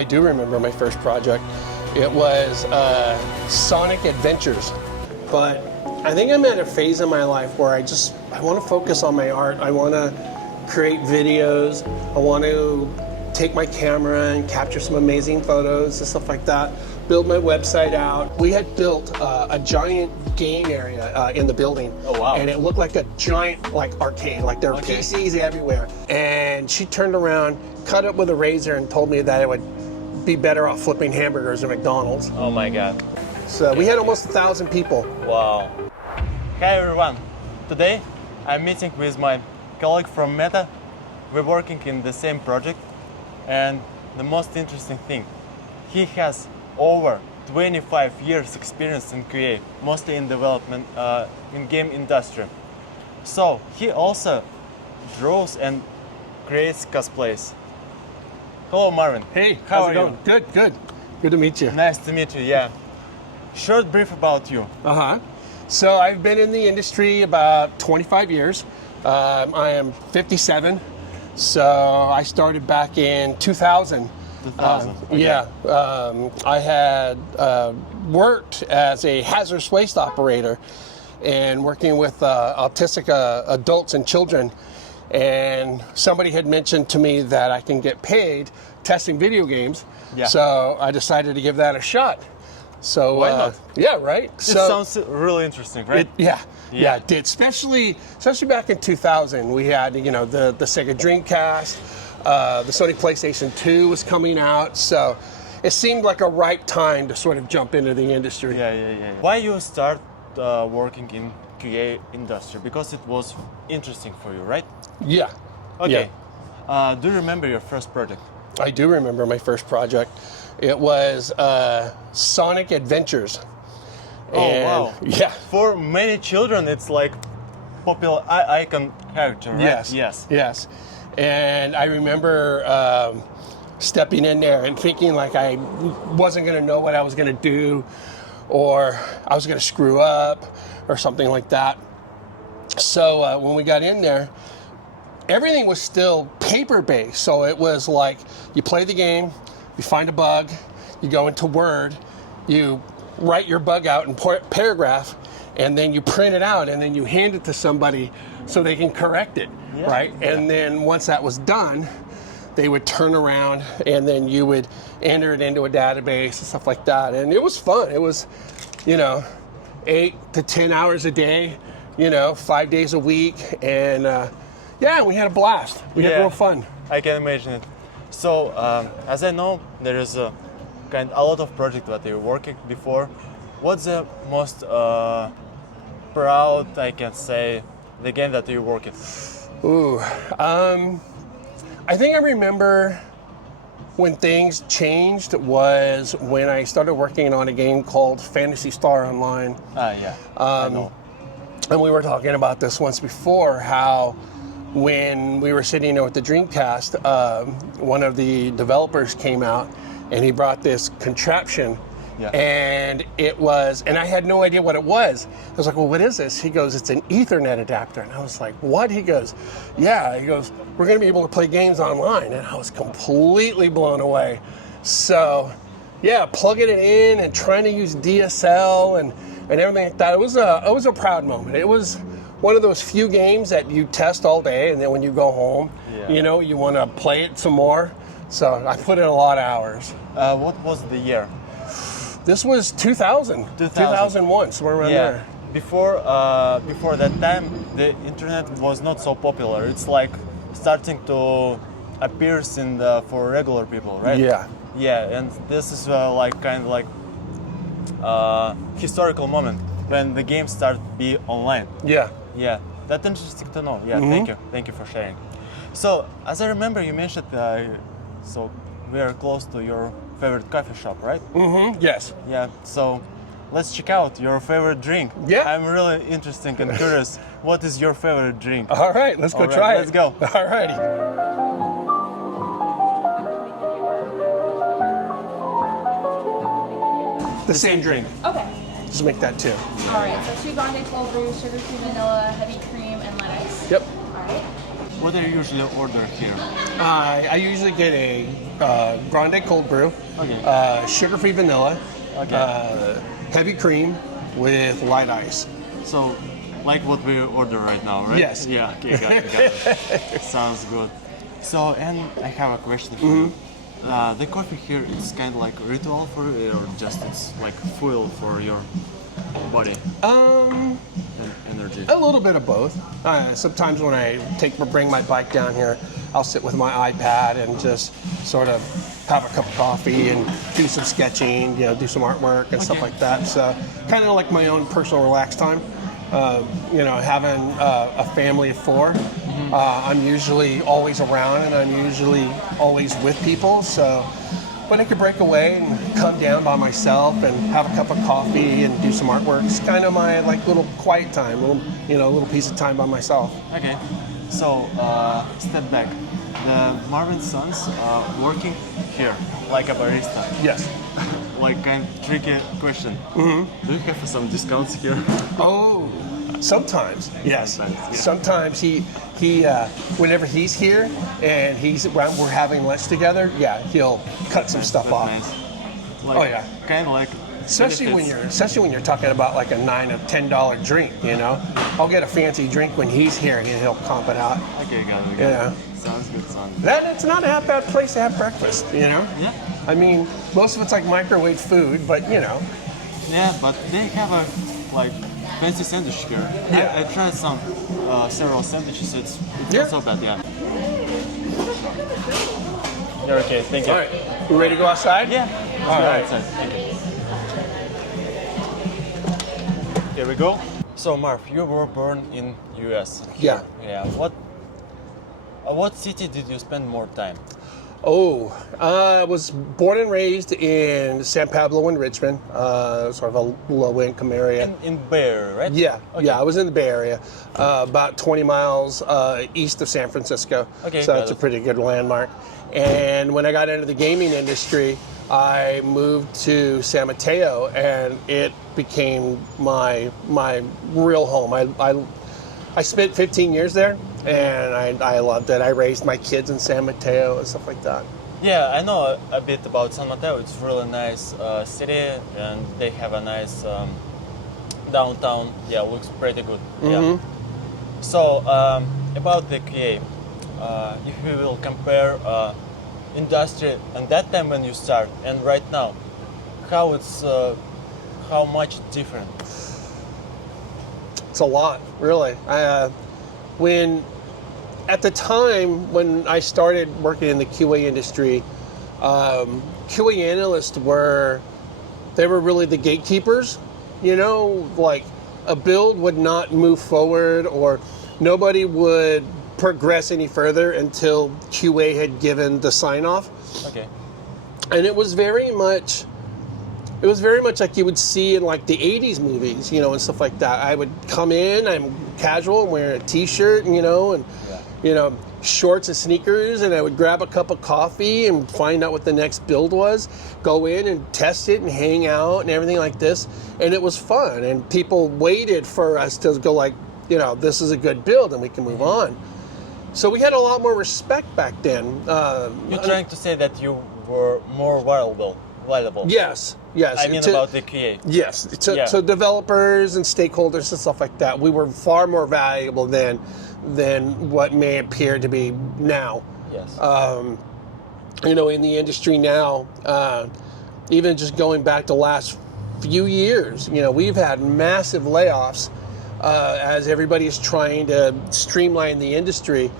I do remember my first project. It was Sonic Adventures. But I think I'm at a phase in my life where I want to focus on my art. I want to create videos. I want to take my camera and capture some amazing photos and stuff like that. Build my website out. We had built a giant game area in the building. Oh, wow. And it looked like a giant arcade, like there were PCs everywhere. And she turned around, cut it with a razor and told me that it would be better off flipping hamburgers at McDonald's. Oh my God. So we had almost 1,000 people. Wow. Hi everyone. Today I'm meeting with my colleague from Meta. We're working in the same project. And the most interesting thing, he has over 25 years experience in QA, mostly in development, in game industry. So he also draws and creates cosplays. Hello Marvin. Hey, how how's are it going? you? Good, good. Good to meet you. Nice to meet you, yeah. Short brief about you. So I've been in the industry about 25 years. I am 57. So I started back in 2000. 2000. Okay. Yeah. I had worked as a hazardous waste operator and working with autistic adults and children. And somebody had mentioned to me that I can get paid testing video games. Yeah. So I decided to give that a shot. So why not? Yeah, right. It sounds really interesting, right? Yeah, it did. Especially back in 2000, we had the Sega Dreamcast, the Sony PlayStation 2 was coming out, so it seemed like a right time to sort of jump into the industry. Yeah. Why you start working in QA industry? Because it was interesting for you, right? Yeah. Okay. Yeah. Do you remember your first project? I do remember my first project. It was Sonic Adventures. Oh, wow. Yeah. For many children, it's like popular icon character, right? Yes. And I remember stepping in there and thinking like I wasn't going to know what I was going to do, or I was going to screw up or something like that. So when we got in there, everything was still paper-based. So it was like you play the game, you find a bug, you go into Word, you write your bug out in paragraph, and then you print it out, and then you hand it to somebody so they can correct it, right? Yeah. And then once that was done, they would turn around, and then you would enter it into a database and stuff like that. And it was fun. It was, 8 to 10 hours a day, 5 days a week, and we had a blast. We had real fun. I can imagine it. So, as I know, there is a lot of projects that you're working before. What's the most proud, I can say, the game that you're working? I think I remember when things changed was when I started working on a game called Phantasy Star Online. I know. And we were talking about this once before, how when we were sitting there with the Dreamcast, one of the developers came out and he brought this contraption. And and I had no idea what it was. I was like, well, what is this? He goes, it's an Ethernet adapter. And I was like, what? He goes, yeah. He goes, we're going to be able to play games online. And I was completely blown away. So, plugging it in and trying to use DSL and everything like that. It was a proud moment. It was one of those few games that you test all day, and then when you go home, you want to play it some more. So I put in a lot of hours. What was the year? This was 2001, somewhere around there. Before that time, the internet was not so popular. It's like starting to appear for regular people, right? Yeah, and this is historical moment when the game started to be online. Yeah, that's interesting to know. Yeah, thank you for sharing. So, as I remember, you mentioned, so we are close to your favorite coffee shop, right? Yes. Yeah, so let's check out your favorite drink. Yeah. I'm really interested and curious. What is your favorite drink? All right, let's go try it. Let's go. All righty. The same drink. Okay. Just make that two. All right, so 2 grande cold brew, sugar-free vanilla, heavy cream, and light ice. Yep. All right. what do you usually order here? I usually get a grande cold brew, Okay. sugar-free vanilla, Okay. heavy cream with light ice. So, like what we order right now, right? Yes. Yeah. Okay. Got it. Sounds good. So, and I have a question for you. The coffee here is kind of like a ritual for you, or just it's like fuel for your body and energy? A little bit of both. Sometimes when I bring my bike down here, I'll sit with my iPad and just sort of have a cup of coffee and do some sketching, do some artwork and stuff like that. So kind of like my own personal relax time. Having a family of four, I'm usually always around and I'm usually always with people. So when I could break away and come down by myself and have a cup of coffee and do some artwork, it's kind of my like little quiet time, little piece of time by myself. Okay. So, step back. The Marvin sons working here like a barista. Yes. Like kind of tricky question. Do you have some discounts here? Oh, sometimes, yes. Sometimes, yeah. Sometimes he whenever he's here and we're having lunch together, he'll cut some stuff off. Nice. Oh yeah. Kind of like. Especially when you're talking about like a $9 or $10 drink, I'll get a fancy drink when he's here and he'll comp it out. Okay, got it. Yeah. Sounds good. It's not a half bad place to have breakfast, Yeah. I mean, most of it's like microwave food, but Yeah, but they have a like fancy sandwich here. Yeah. I tried several sandwiches. It's Yeah. not so bad. Yeah. You're okay. Thank you. All right, we ready to go outside? Yeah. Let's All go right. outside. Thank you. Here we go. So, Marv, you were born in US. Yeah. Yeah. What city did you spend more time? Oh, I was born and raised in San Pablo and Richmond, sort of a low-income area. In Bay Area, right? Yeah, Okay. yeah, I was in the Bay Area, about 20 miles east of San Francisco. Okay, so got that's a it. pretty good landmark. And when I got into the gaming industry, I moved to San Mateo, and it became my real home. I spent 15 years there, and I loved it. I raised my kids in San Mateo and stuff like that. Yeah, I know a bit about San Mateo. It's a really nice city, and they have a nice downtown. Yeah, looks pretty good. Yeah. So about the QA, if we will compare industry and that time when you start and right now, how much different? It's a lot, really. At the time when I started working in the QA industry, QA analysts were really the gatekeepers. Like a build would not move forward or nobody would progress any further until QA had given the sign off. Okay. And it was very much like you would see in like the 80s movies, and stuff like that. I would come in, I'm casual, I'm wearing a t-shirt, and shorts and sneakers, and I would grab a cup of coffee and find out what the next build was, go in and test it and hang out and everything like this. And it was fun, and people waited for us to go like, this is a good build and we can move on. So we had a lot more respect back then. You're trying to say that you were more valuable. Yes. I mean about the QA. Yes, to developers and stakeholders and stuff like that, we were far more valuable than what may appear to be now. Yes. In the industry now, even just going back the last few years, we've had massive layoffs as everybody is trying to streamline the industry,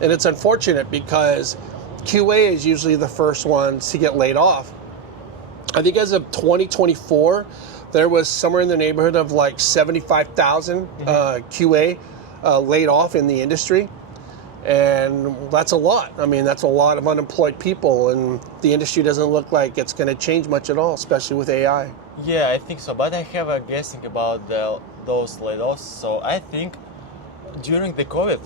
and it's unfortunate because QA is usually the first ones to get laid off. I think as of 2024, there was somewhere in the neighborhood of like 75,000 QA laid off in the industry. And that's a lot. I mean, that's a lot of unemployed people, and the industry doesn't look like it's going to change much at all, especially with AI. Yeah, I think so. But I have a guessing about those layoffs. So I think during the COVID,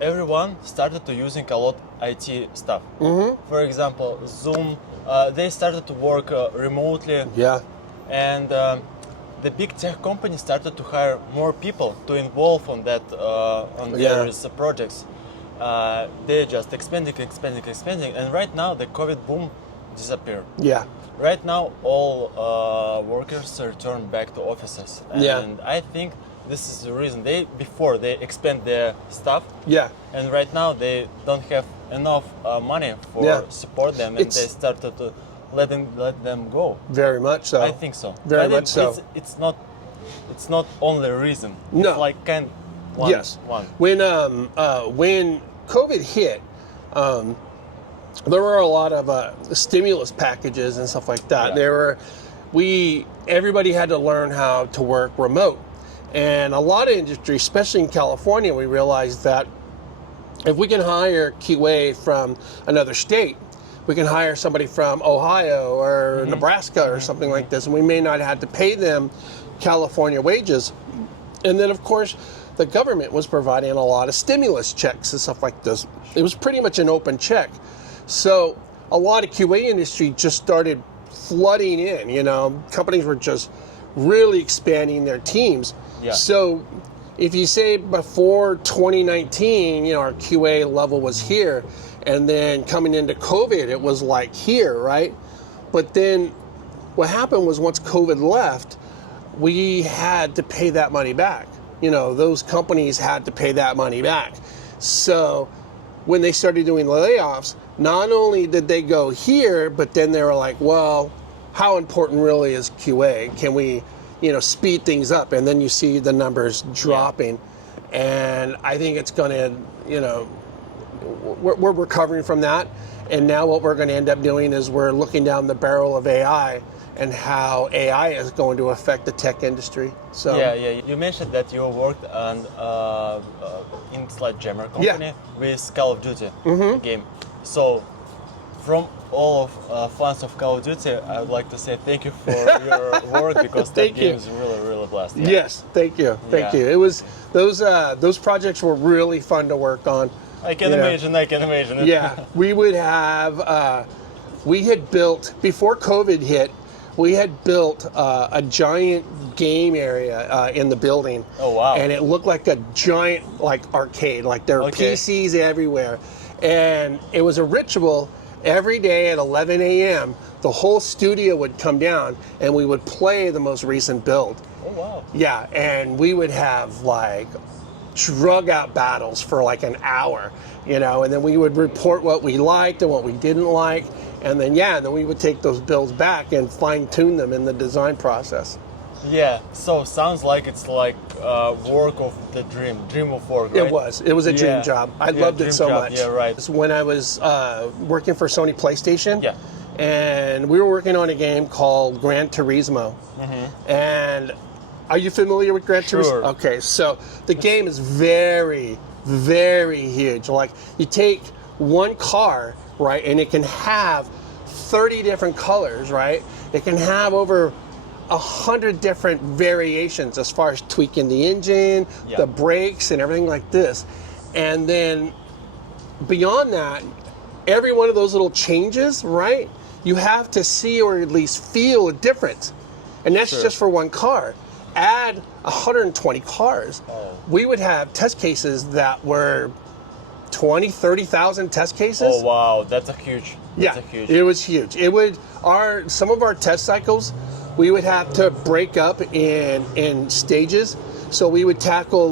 everyone started to using a lot IT stuff. For example, Zoom. They started to work remotely. Yeah. And the big tech companies started to hire more people to involve on that on various projects. They're just expanding, and right now the COVID boom disappeared. Yeah. Right now, all workers return back to offices, and I think this is the reason before they expand their staff. Yeah. And right now they don't have enough money for support them, and they started to let them go. Very much so. I think so. Very much so. It's not only a reason. No. It's like kind one. Yes. One. When COVID hit, there were a lot of stimulus packages and stuff like that. Yeah. Everybody had to learn how to work remote, and a lot of industries, especially in California, we realized that if we can hire QA from another state, we can hire somebody from Ohio or Nebraska or something like this, and we may not have to pay them California wages. And then, of course, the government was providing a lot of stimulus checks and stuff like this. It was pretty much an open check. So a lot of QA industry just started flooding in, companies were just really expanding their teams. Yeah. So if you say before 2019, our QA level was here, and then coming into COVID, it was like here, right? But then what happened was once COVID left, we had to pay that money back. Those companies had to pay that money back. So when they started doing layoffs, not only did they go here, but then they were like, well, how important really is QA? Can we, speed things up? And then you see the numbers dropping. And I think it's going to, we're recovering from that. And now what we're going to end up doing is we're looking down the barrel of AI and how AI is going to affect the tech industry. So yeah. You mentioned that you worked on in Sledgehammer company with Call of Duty game. So from all of fans of Call of Duty, I would like to say thank you for your work, because that game is really blessed. Yeah. Yes, thank you. It was those projects were really fun to work on. I can imagine. Yeah, we would have. We had built before COVID hit. We had built a giant game area in the building. Oh wow! And it looked like a giant arcade. Like there were PCs everywhere, and it was a ritual. Every day at 11 a.m., the whole studio would come down, and we would play the most recent build. Oh wow! Yeah, and we would have drug out battles for an hour, and then we would report what we liked and what we didn't like, and then we would take those builds back and fine tune them in the design process. Yeah, so sounds like it's like work of the dream of work, right? It was a dream job. I loved it so much. Yeah, right. When I was working for Sony PlayStation, and we were working on a game called Gran Turismo, and are you familiar with Gran Turismo? Okay, so the game is very, very huge. You take one car, right, and it can have 30 different colors, right? It can have over 100 different variations as far as tweaking the engine, the brakes, and everything like this. And then beyond that, every one of those little changes, right, you have to see or at least feel a difference. And that's just for one car. Add 120 cars. We would have test cases that were 20, 30,000 test cases. Oh wow, that's a huge. It was huge. Some of our test cycles, we would have to break up in stages. So we would tackle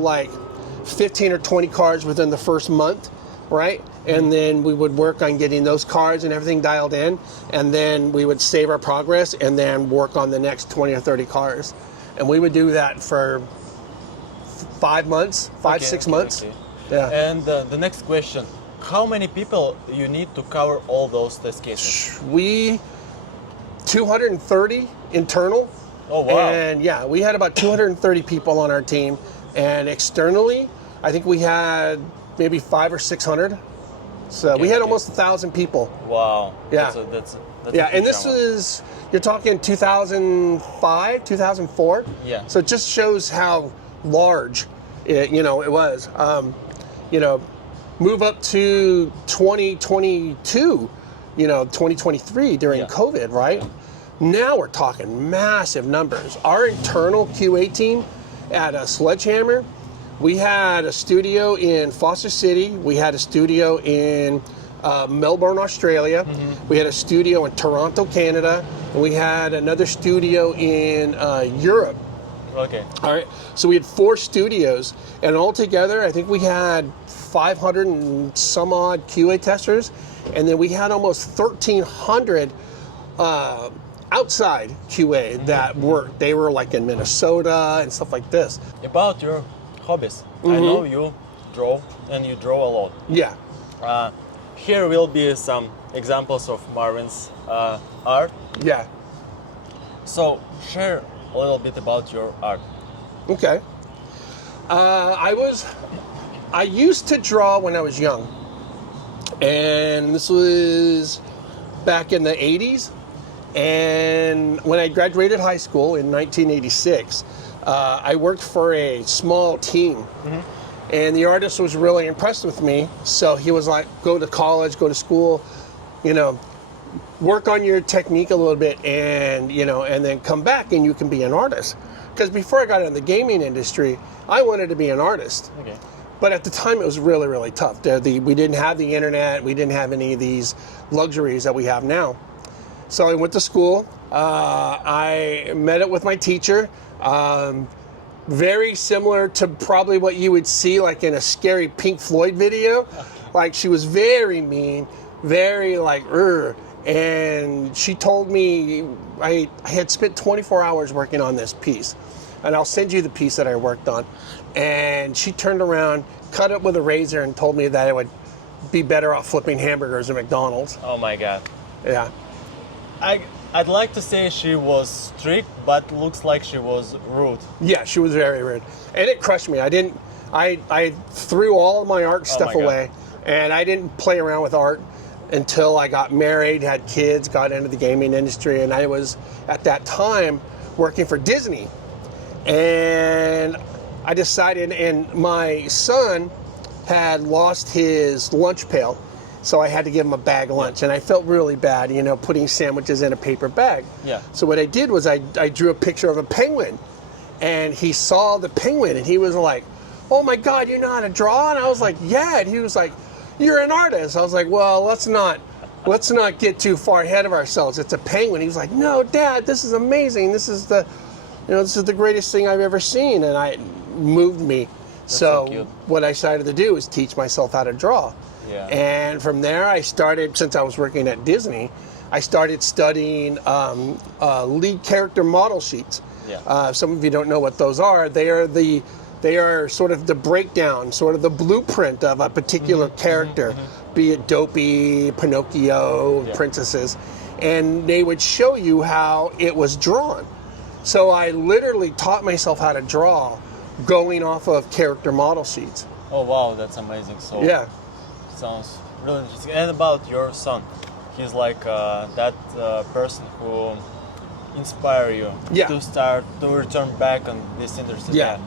15 or 20 cars within the first month, right? And then we would work on getting those cars and everything dialed in, and then we would save our progress and then work on the next 20 or 30 cars. And we would do that for 5 months, 6 months. Okay. Yeah. And the next question, how many people you need to cover all those test cases? 230 internal. Oh wow. And we had about 230 people on our team, and externally I think we had maybe 500 or 600. So we had almost 1,000 people. Wow. Yeah. That's and this is, you're talking 2005, 2004. Yeah. So it just shows how large it was. Move up to 2022, 2023 during COVID, right? Now we're talking massive numbers. Our internal QA team at Sledgehammer, we had a studio in Foster City. We had a studio in Melbourne, Australia. We had a studio in Toronto, Canada. And we had another studio in Europe. Okay. All right. So we had 4 studios, and altogether, I think we had 500 and some odd QA testers, and then we had almost 1,300 outside QA that worked. They were like in Minnesota and stuff like this. About your hobbies, I know you draw, and you draw a lot. Yeah. Here will be some examples of Marvin's art. Yeah. So share a little bit about your art. Okay. I used to draw when I was young, and this was back in the 80s. And when I graduated high school in 1986, I worked for a small team. And the artist was really impressed with me. So he was like, go to college, go to school, you know, work on your technique a little bit, and, you know, and then come back and you can be an artist. Because before I got into the gaming industry, I wanted to be an artist. Okay. But at the time, it was really, really tough. We didn't have the internet. We didn't have any of these luxuries that we have now. So I went to school. I met up with my teacher. Very similar to probably what you would see like in a scary Pink Floyd video. Like, she was very mean, very like, and she told me I had spent 24 hours working on this piece. And I'll send you the piece that I worked on. And she turned around, cut it with a razor, and told me that I would be better off flipping hamburgers at McDonald's. Oh my God. Yeah. I'd like to say she was strict, but looks like she was rude. Yeah, she was very rude. And it crushed me. I threw all of my art stuff away, and I didn't play around with art until I got married, had kids, got into the gaming industry, and I was, at that time, working for Disney. And I decided, and my son had lost his lunch pail, so I had to give him a bag of lunch, and I felt really bad, you know, putting sandwiches in a paper bag. Yeah. So what I did was I drew a picture of a penguin, and he saw the penguin, and he was like, "Oh my God, you know how to draw?" And I was like, "Yeah." And he was like, "You're an artist." I was like, "Well, let's not get too far ahead of ourselves. It's a penguin." He was like, "No, Dad, this is amazing. This is the greatest thing I've ever seen," and it moved me. So cute. What I decided to do was teach myself how to draw. Yeah. And from there, I started, since I was working at Disney, I started studying lead character model sheets. Yeah. Some of you don't know what those are. They are sort of the breakdown, sort of the blueprint of a particular character, be it Dopey, Pinocchio, princesses, and they would show you how it was drawn. So I literally taught myself how to draw going off of character model sheets. Oh wow, that's amazing. So Yeah. sounds really interesting. And about your son, he's like that person who inspire you to return back on this industry. Yeah.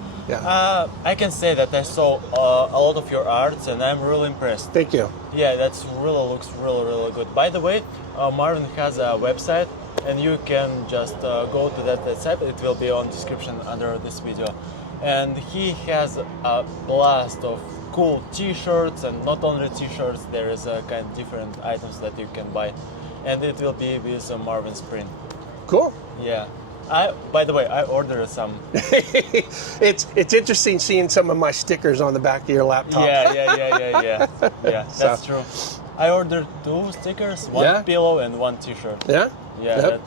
I can say that I saw a lot of your arts, and I'm really impressed. Thank you. Yeah, looks really good. By the way, Marvin has a website, and you can just go to that website. It will be on description under this video. And he has a blast of cool t-shirts, and not only t-shirts, there is a kind of different items that you can buy, and it will be with Marvin's print. Cool. Yeah. By the way, I ordered some. It's interesting seeing some of my stickers on the back of your laptop. Yeah, that's true. I ordered 2 stickers, one pillow and 1 t-shirt. Yeah? Yeah. Yep.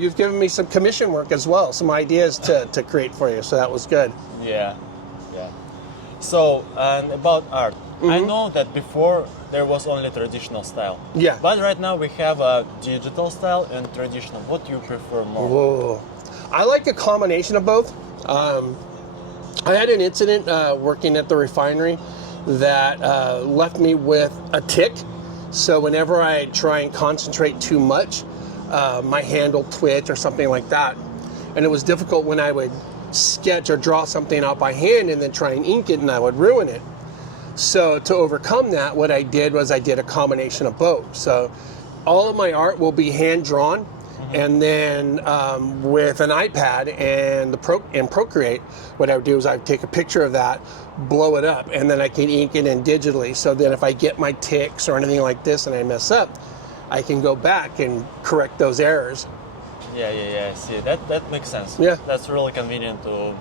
You've given me some commission work as well, some ideas to create for you, so that was good. Yeah. So, and about art, I know that before there was only traditional style. Yeah. But right now we have a digital style and traditional. What do you prefer more? Whoa. I like a combination of both. I had an incident working at the refinery that left me with a tic. So whenever I try and concentrate too much, my hand will twitch or something like that. And it was difficult when I would sketch or draw something out by hand and then try and ink it, and I would ruin it. So to overcome that, what I did was I did a combination of both. So all of my art will be hand drawn, And then with an iPad and Procreate, what I would do is I would take a picture of that, blow it up, and then I can ink it in digitally. So then if I get my ticks or anything like this and I mess up, I can go back and correct those errors. Yeah. I see. That makes sense. Yeah. That's really convenient to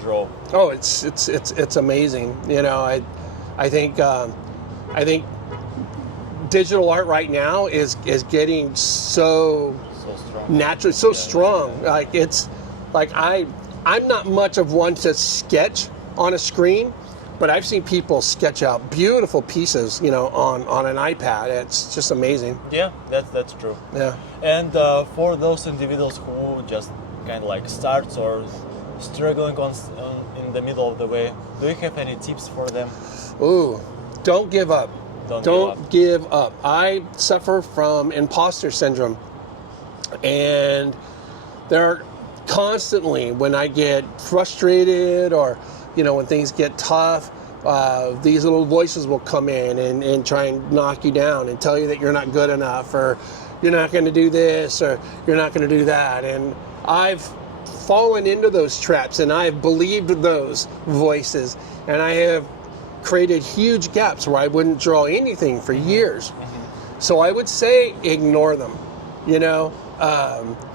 draw. Oh, it's amazing. You know, I think digital art right now is getting so strong. naturally so strong. Like it's like I'm not much of one to sketch on a screen, but I've seen people sketch out beautiful pieces, you know, on an iPad. It's just amazing. Yeah, that's true. Yeah. And for those individuals who just kind of like starts or struggling in the middle of the way, do you have any tips for them? Ooh, don't give up. Don't give up. I suffer from imposter syndrome, and there are constantly when I get frustrated or, you know, when things get tough, these little voices will come in and try and knock you down and tell you that you're not good enough, or you're not going to do this, or you're not going to do that. And I've fallen into those traps, and I've believed those voices, and I have created huge gaps where I wouldn't draw anything for years. So I would say ignore them. You know,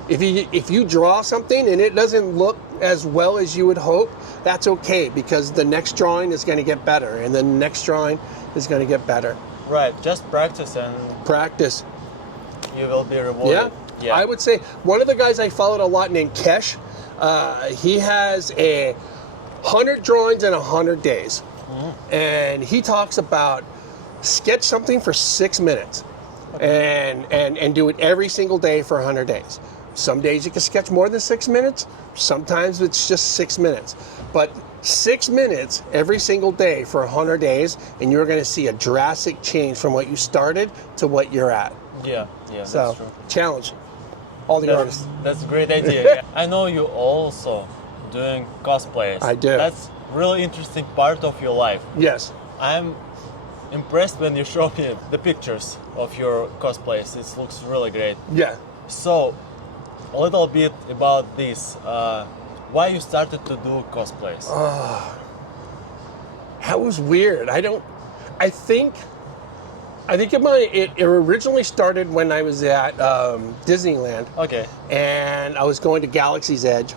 if you draw something and it doesn't look as well as you would hope, that's okay, because the next drawing is going to get better, and the next drawing is going to get better. Right, just practice and practice. You will be rewarded. Yeah. I would say one of the guys I followed a lot named Kesh, he has 100 drawings in 100 days. And he talks about sketch something for 6 minutes and do it every single day for 100 days. Some days you can sketch more than 6 minutes. Sometimes it's just 6 minutes. But 6 minutes every single day for 100 days, and you're going to see a drastic change from what you started to what you're at. Yeah, so, that's true. Challenge all the artists. That's a great idea. Yeah. I know you also doing cosplays. I do. That's really interesting part of your life. Yes. I'm impressed when you show me the pictures of your cosplays. It looks really great. Yeah. So, a little bit about this. Why you started to do cosplays? That was weird. I think it originally started when I was at Disneyland. Okay. And I was going to Galaxy's Edge,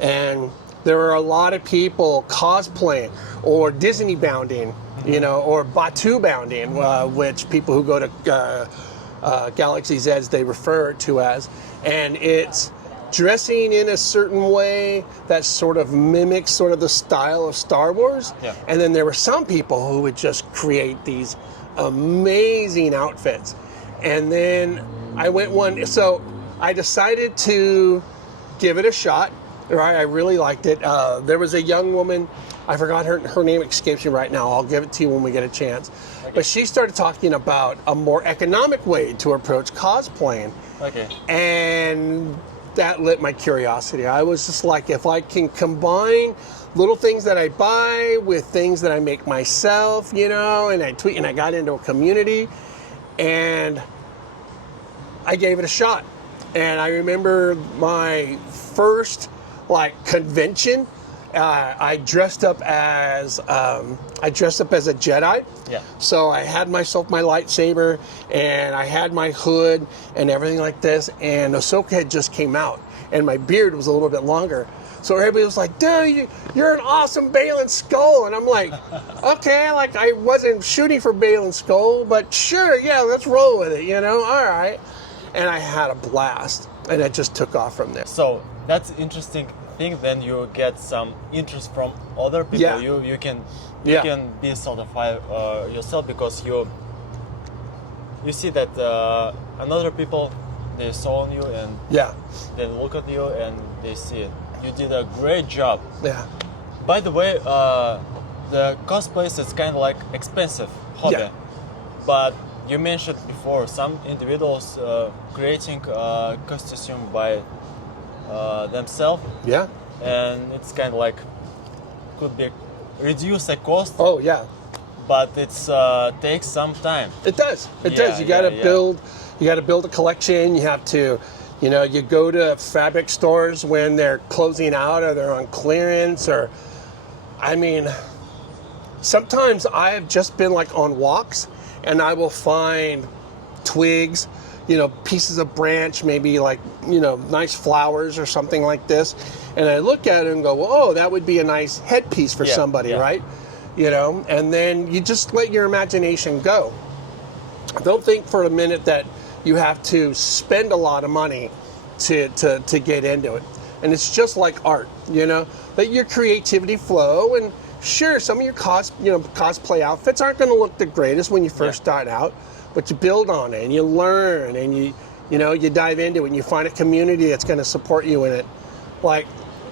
and there were a lot of people cosplaying or Disney bounding, you know, or Batu bounding, which people who go to Galaxy's Edge, they refer to as. And it's dressing in a certain way that sort of mimics sort of the style of Star Wars. Yeah. And then there were some people who would just create these amazing outfits. And then so I decided to give it a shot. Right, I really liked it. There was a young woman, I forgot her name escapes me right now. I'll give it to you when we get a chance. Okay. But she started talking about a more economic way to approach cosplaying. Okay. And that lit my curiosity. I was just like, if I can combine little things that I buy with things that I make myself, you know, and I tweet, and I got into a community, and I gave it a shot. And I remember my first convention. I dressed up as a Jedi. Yeah. So I had myself my lightsaber, and I had my hood and everything like this. And Ahsoka had just came out, and my beard was a little bit longer. So everybody was like, "Dude, you're an awesome Balin Skull," and I'm like, "Okay, like I wasn't shooting for Balin Skull, but sure, yeah, let's roll with it, you know, all right." And I had a blast, and it just took off from there. So that's interesting thing. Then you get some interest from other people. Yeah. You can be certified yourself, because you see that another people, they saw on you and then look at you and they see it. You did a great job. Yeah. By the way, the cosplays is kind of like expensive hobby. Yeah. But you mentioned before some individuals creating costume by themselves. Yeah. And it's kind of like could be reduce the cost. Oh yeah. But it's takes some time. It does. It does. You got to build. You got to build a collection. You have to You know, you go to fabric stores when they're closing out or they're on clearance, or, I mean, sometimes I have just been like on walks and I will find twigs, you know, pieces of branch, maybe like, you know, nice flowers or something like this. And I look at it and go, well, oh, that would be a nice headpiece for somebody, right? You know, and then you just let your imagination go. Don't think for a minute that you have to spend a lot of money to get into it. And it's just like art, you know, let your creativity flow. And sure, some of your cosplay outfits aren't going to look the greatest when you first start out, but you build on it and you learn and you dive into it and you find a community that's going to support you in it. Like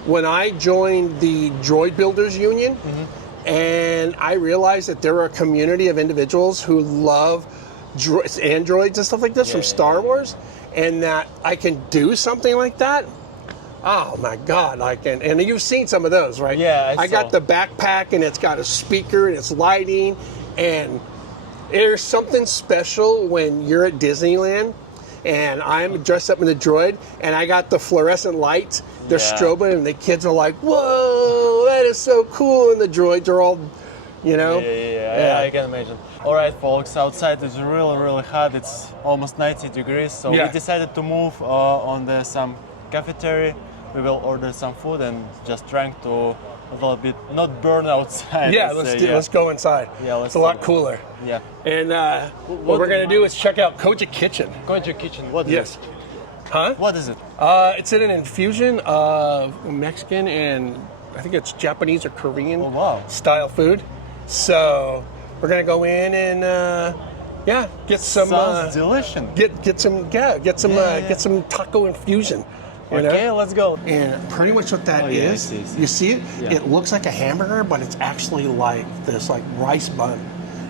when I joined the Droid Builders Union, and I realized that there are a community of individuals who love androids and stuff like this from Star Wars, and that I can do something like that. Oh my God! And you've seen some of those, right? Yeah, I got the backpack, and it's got a speaker, and it's lighting, and there's something special when you're at Disneyland, and I'm dressed up in the droid, and I got the fluorescent lights. They're strobing, and the kids are like, "Whoa, that is so cool!" And the droids are all, you know. Yeah, I can imagine. All right, folks, outside it's really, really hot. It's almost 90 degrees, so we decided to move on some cafeteria. We will order some food and just trying to a little bit not burn outside. Yeah, let's go inside. Yeah, it's a lot cooler. Yeah. And what we're gonna do is check out Koja Kitchen. Koja Kitchen. What is it? Huh? What is it? It's an infusion of Mexican and I think it's Japanese or Korean style food. So we're gonna go in and get some. Sounds delicious. Get some taco infusion. Okay, let's go. And pretty much what that is, you see it? Yeah. It looks like a hamburger, but it's actually like this like rice bun,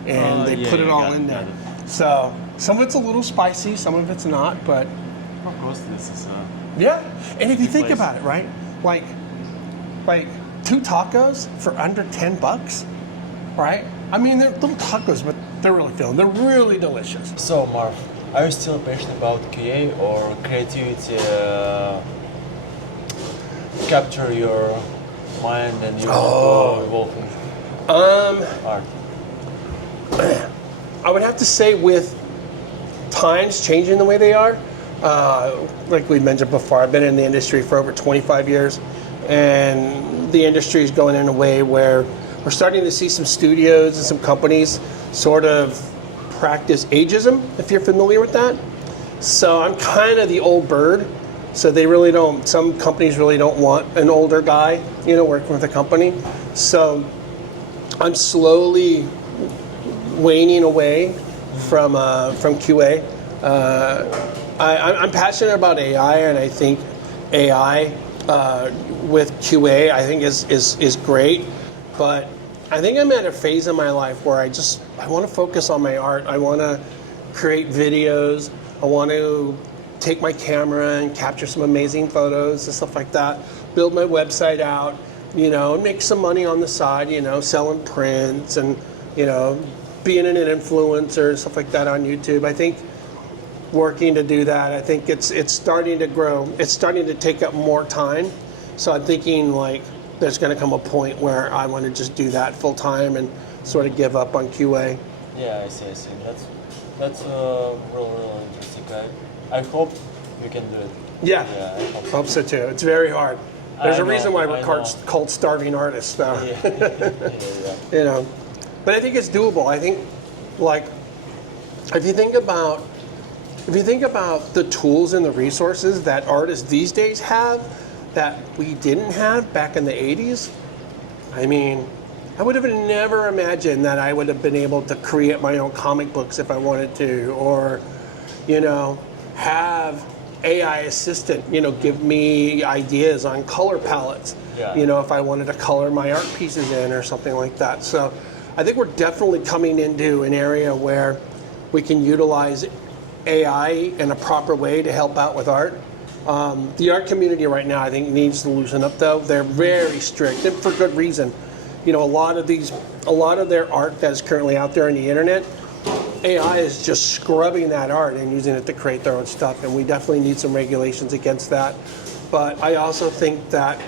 and they put it all in there. So some of it's a little spicy, some of it's not, but of course this is. And if you think about it, right? Like 2 tacos for under $10, right? I mean, they're little tacos, but they're really filling. They're really delicious. So, Marv, are you still passionate about QA or creativity capture your mind and you evolve in art? I would have to say with times changing the way they are, like we mentioned before, I've been in the industry for over 25 years, and the industry is going in a way where we're starting to see some studios and some companies sort of practice ageism, if you're familiar with that. So I'm kind of the old bird. So they really don't, some companies really don't want an older guy, working with a company. So I'm slowly waning away from QA. I'm passionate about AI, and I think AI with QA I think is great. But I think I'm at a phase in my life where I want to focus on my art. I want to create videos. I want to take my camera and capture some amazing photos and stuff like that. Build my website out, and make some money on the side, selling prints and, being an influencer and stuff like that on YouTube. I think working to do that, I think it's starting to grow. It's starting to take up more time. So I'm thinking there's going to come a point where I want to just do that full time and sort of give up on QA. Yeah, I see. That's really interesting. I hope you can do it. Yeah, I hope so too. It's very hard. There's a reason why we're called starving artists, though. Yeah. But I think it's doable. I think, if you think about the tools and the resources that artists these days have that we didn't have back in the 80s, I mean, I would have never imagined that I would have been able to create my own comic books if I wanted to, or, have AI assistant, give me ideas on color palettes, if I wanted to color my art pieces in or something like that. So I think we're definitely coming into an area where we can utilize AI in a proper way to help out with art. The art community right now, I think, needs to loosen up, though. They're very strict, and for good reason. A lot of their art that is currently out there on the internet AI is just scrubbing that art and using it to create their own stuff, and we definitely need some regulations against that. But I also think that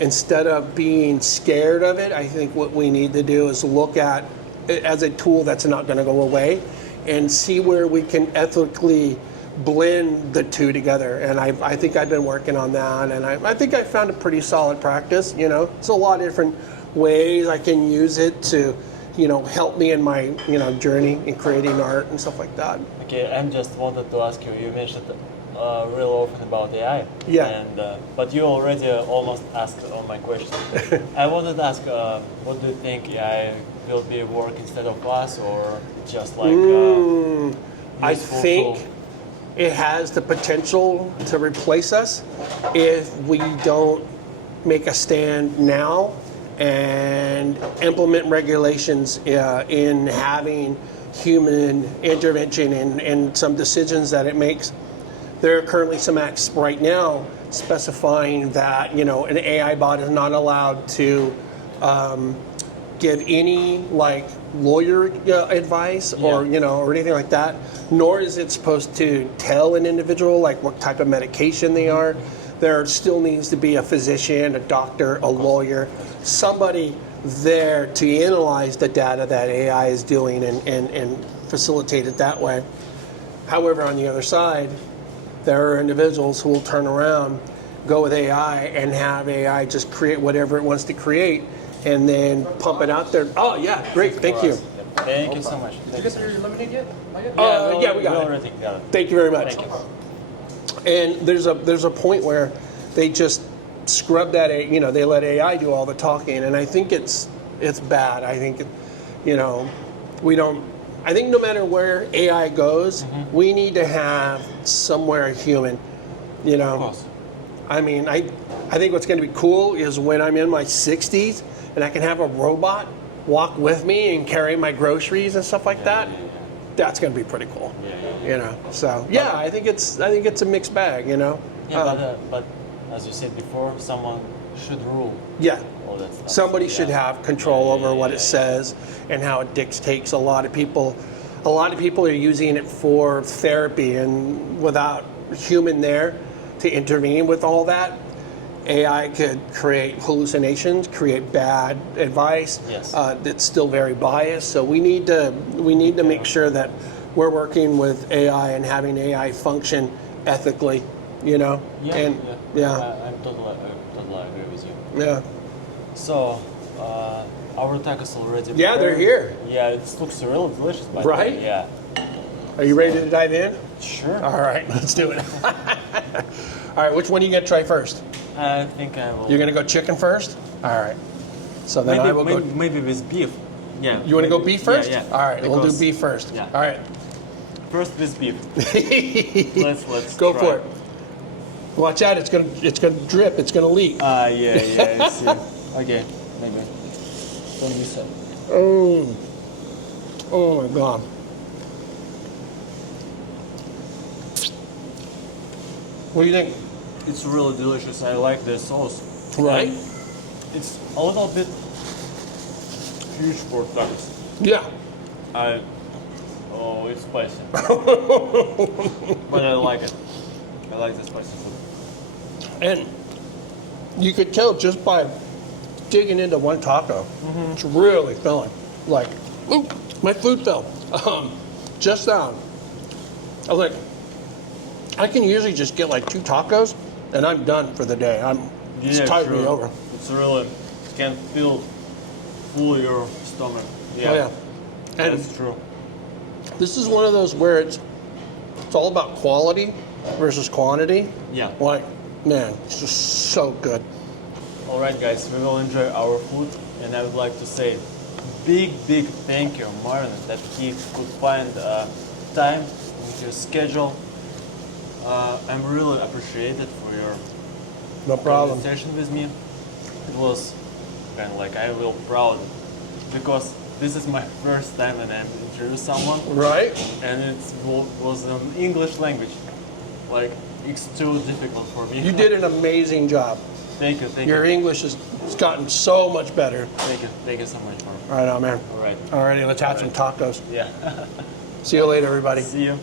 instead of being scared of it, I think what we need to do is look at it as a tool that's not going to go away and see where we can ethically blend the two together. And I think I've been working on that, and I think I found a pretty solid practice. You know, it's a lot of different ways I can use it to, you know, help me in my, you know, journey in creating art and stuff like that. Okay, I just wanted to ask you. You mentioned real often about AI. Yeah. And but you already almost asked all my questions. I wanted to ask, what do you think AI will be work instead of us, or just like? I useful think tool? it has the potential to replace us if we don't make a stand now and implement regulations in having human intervention in some decisions that it makes. There are currently some acts right now specifying that, you know, an AI bot is not allowed to give any like lawyer advice or, you know, or anything like that, nor is it supposed to tell an individual like what type of medication they are. There still needs to be a physician, a doctor, a lawyer, somebody there to analyze the data that AI is doing and facilitate it that way. However, on the other side, there are individuals who will turn around, go with AI, and have AI just create whatever it wants to create, and then pump it out there. Oh yeah, great, thank you. Thank you so much. Did you get your lemonade yet? Not yet? Yeah, we got it. already got it. Thank you very much. Thank you. And there's a point where they just scrub that, you know, they let AI do all the talking, and I think it's bad. I think, you know, we don't. I think no matter where AI goes, we need to have somewhere human, you know. Of course. I mean, I think what's going to be cool is when I'm in my 60s and I can have a robot walk with me and carry my groceries and stuff like that. That's going to be pretty cool. You know. So yeah, I think it's a mixed bag. You know. Yeah, but as you said before, someone should rule Yeah. all that stuff. Somebody should have control over what it says and how it dictates. A lot of people are using it for therapy, and without human there to intervene with all that, AI could create hallucinations, create bad advice. Yes. That's still very biased. So we need to make sure that we're working with AI and having AI function ethically. You know. Yeah. And I totally agree with you. yeah. So, our tacos already. Yeah, they're prepared. here. Yeah, it looks really delicious. By the Right? way. Yeah. Are you ready to dive in? Sure. All right, let's do it. All right, which one are you going to try first? I think I will. You're going to go chicken first? All right. So then I will go. Maybe with beef. Yeah. You want to go beef first? Yeah. All right, we'll do Because- beef first. Yeah. All right. First with beef. Let's go try. for it. Watch out! It's gonna drip. It's gonna leak. Yeah. I see. Okay, maybe. Don't be so. Oh my god. What do you think? It's really delicious. I like the sauce. Right? And it's a little bit huge for tacos. Yeah. It's spicy. But I like it. I like the spicy food. And you could tell just by digging into one taco, it's really filling. Like, ooh, my food fell. Just now, I was like, I can usually just get like 2 tacos, and I'm done for the day. It's tired me over. It's really can fill full your stomach. Yeah, Oh yeah. And that's true. this is one of those where it's all about quality versus quantity. Yeah. Like, man, it's just so good. All right, guys, we will enjoy our food, and I would like to say big thank you, Marvin, that he could find time in his schedule. I'm really appreciated for your No problem. conversation with me. It was kind of like I feel proud because this is my first time when I'm interviewing someone, Right? and it was in English language. Like it's too difficult for me. You did an amazing job. Thank you. Your English has gotten so much better. Thank you so much, Marvin. Right on, man. All right. Alrighty, let's have some tacos. Yeah. See you later, everybody. See you.